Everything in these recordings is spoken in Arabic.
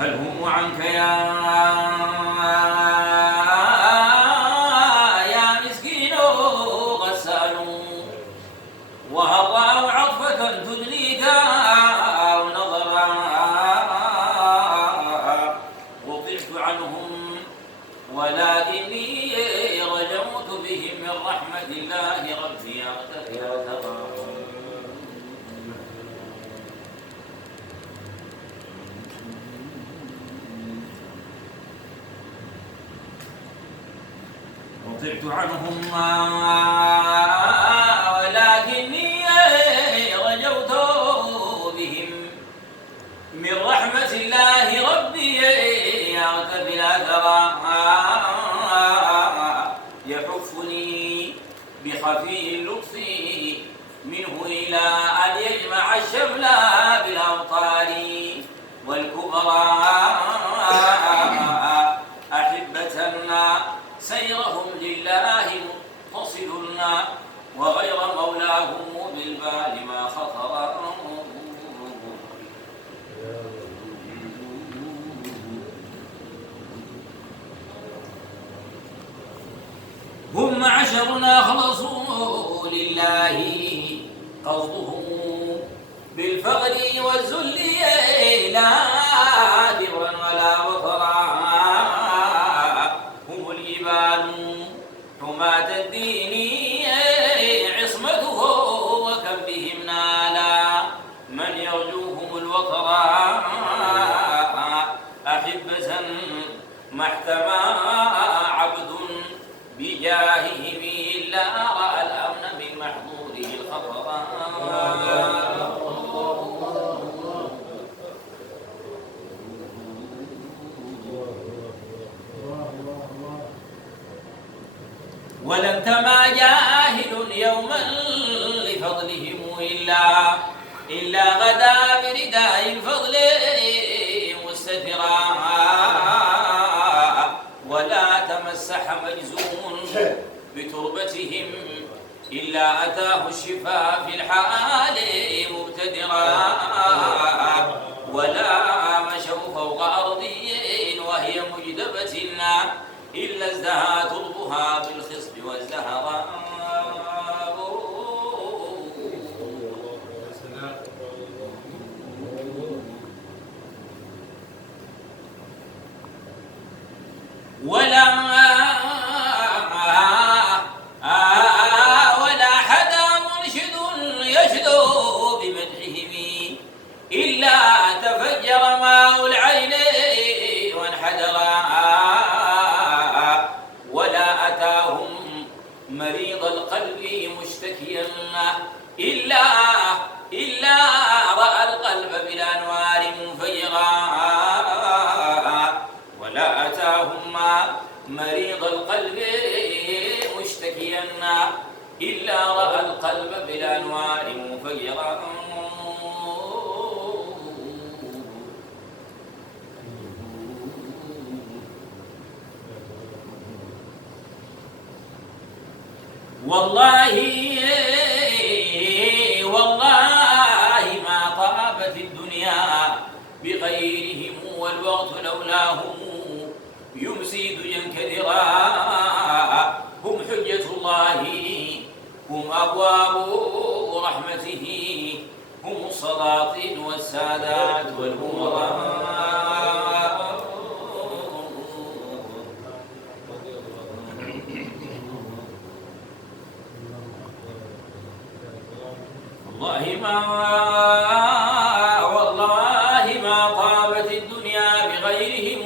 هل هم عنك يا مسكين غسال، وهل رأوا عطفة تدنيك أو نظرا وطعت عنهم ولكني رجوت بهم من رحمة الله ربي أغتفر. وطعت عنهم ولكني رجوت بهم من رحمة الله ربي أغتفل أثرا يحفني بخفي اللطف منه إلى أن يجمع الشمل بالأمطار والكبرى أحبة سيرهم لله متصل وغير مولاهم بالبال ما خطر. هم عشرنا أخلصوا لله قصدهم بالفقر والذل لا كبرا ولا وطرا. هم الجبال حماة الدين عصمته وكم بهم نالا من يرجوهم الوطرا. أحبة ما احتمى عبد بجاههم إلا رأى الأمن من محظوره الخطر. ولم تما جاهل يوما لفضلهم إلا غدا برداء الفضل مستترا. ولا تمسح مجزوم بتربتهم إلا أتاه الشفاء في الحال مبتدرا. ولا مشوا فوق أرض وهي مجدبة إلا ازدهى تربها بالخصب وازدهرا. ولا حدا منشد يشدو بمدحهم إلا تفجر ماء العين وانحدرا. ولا أتاهم مريض القلب مشتكيا إلا رأى القلب بالأنوار منفجرا. ولا أتاهم مريض القلب مشتكيا إلا رأى القلب بالأنوار منفجرا. والله ما طابت الدنيا بغيرهم والوقت لولاهم يمسي دجا كدرا. هم حجة الله هم أبواب رحمته هم السلاطين والسادات والأمراء. والله ما طابت الدنيا بغيرهم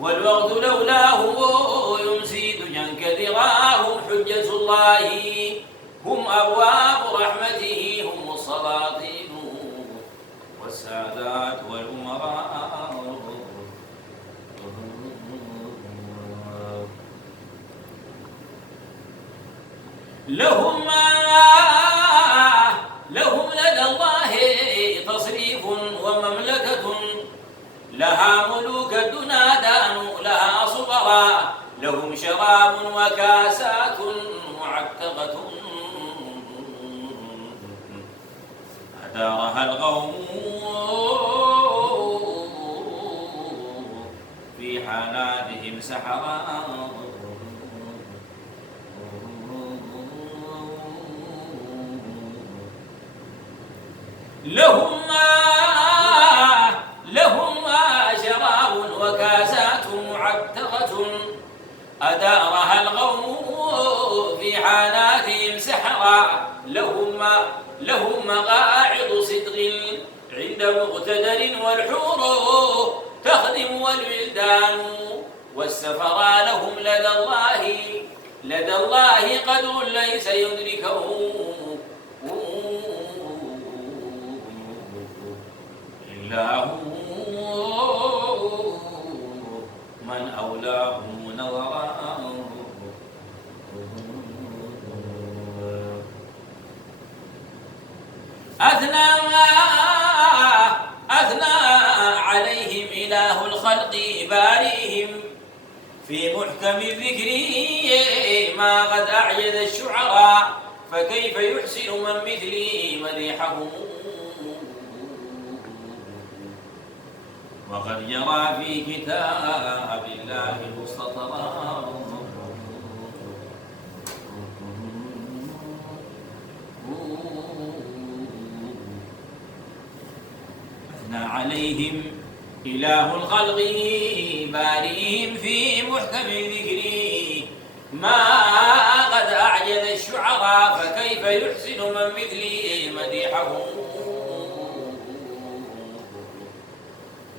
والوقت لولاه يمسي دجا كدرا. هم حجة الله هم أبواب رحمته هم السلاطين والسادات والأمراء. لهم لدى الله تصريف ومملكة لها ملوك الدنا دانوا لها صبرا. لهم شراب وكاسات معتقة أدارها القوم لهم شراب وكاسات معتقة أدارها الغوم في حاناتهم سحرا لهم مقاعد صدق عند مقتدر والحور تخدم والولدان والسفرا لهم لدى الله قدر ليس يدركه إلا هو من أولاه نظرا أثنى عليهم إله الخلق باريهم في محكم الذكر ما قد أعجز الشعراء فكيف يحسن من مثلي مديحهم وقد جرى في كتاب الله مستطرا أثنى عليهم إله الخلق باريهم في محكم الذكر ما قد أعجز الشعراء فكيف يحسن من مثلي مديحهم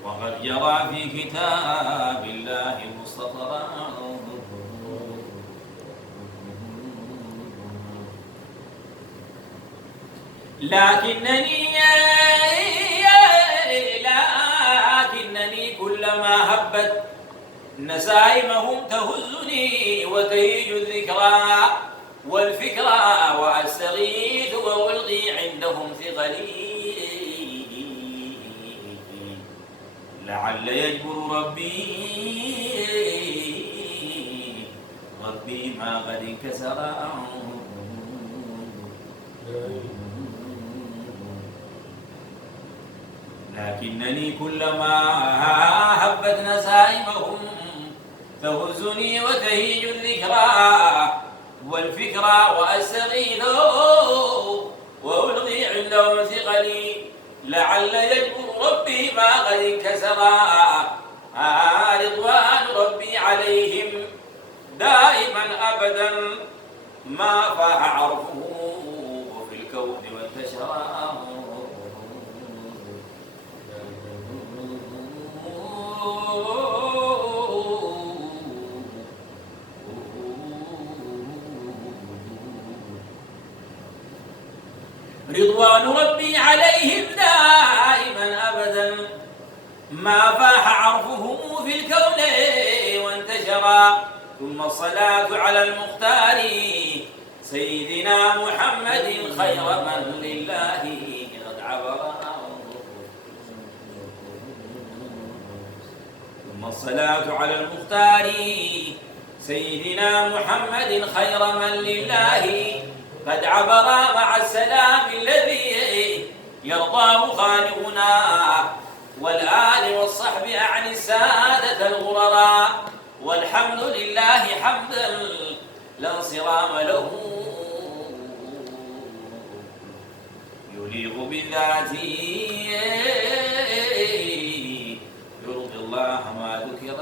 وقد جرى في كتاب الله مستطرا لكنني كلما هبت نسائمهم تهزني وتهيج الذكرى والفكرى وأستغيث وألغي عندهم ثقلي لعل يجبر ربي ما قد انكسر لكنني كلما هبت نسائمهم تهزني وتهيج الذكرى والفكرى وأستغيث وألغي عندهم ثقلي لعل يجبر ربي ما قد انكسر رضوان ربي عليهم دائما أبدا ما فاح عرفه في الكون وانتشر رضوان ربي عليهم دائما أبدا ما فاح عرفه في الكون وانتشر ثم الصلاة على المختار سيدنا محمد خير من لله قد عبر ثم الصلاة على المختار سيدنا محمد خير من لله قد عبر مع السلام الذي يرضاه خالقنا والآل والصحب عن السادة الغرراء والحمد لله حمدا لا انصرام له يليق بذاته يرضي الله ما ذكر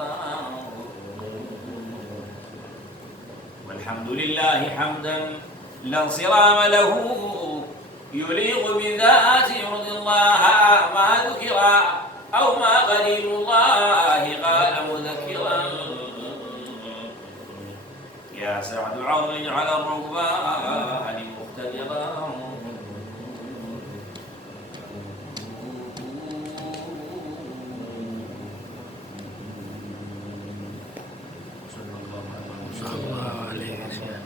والحمد لله حمدا لا انصرام له يليق بذاته يرضي الله ما ذكر أو ما قليل الله قال مذكرا يا سعد عرج على الركبان مقتدرا صلى الله عليه وسلم.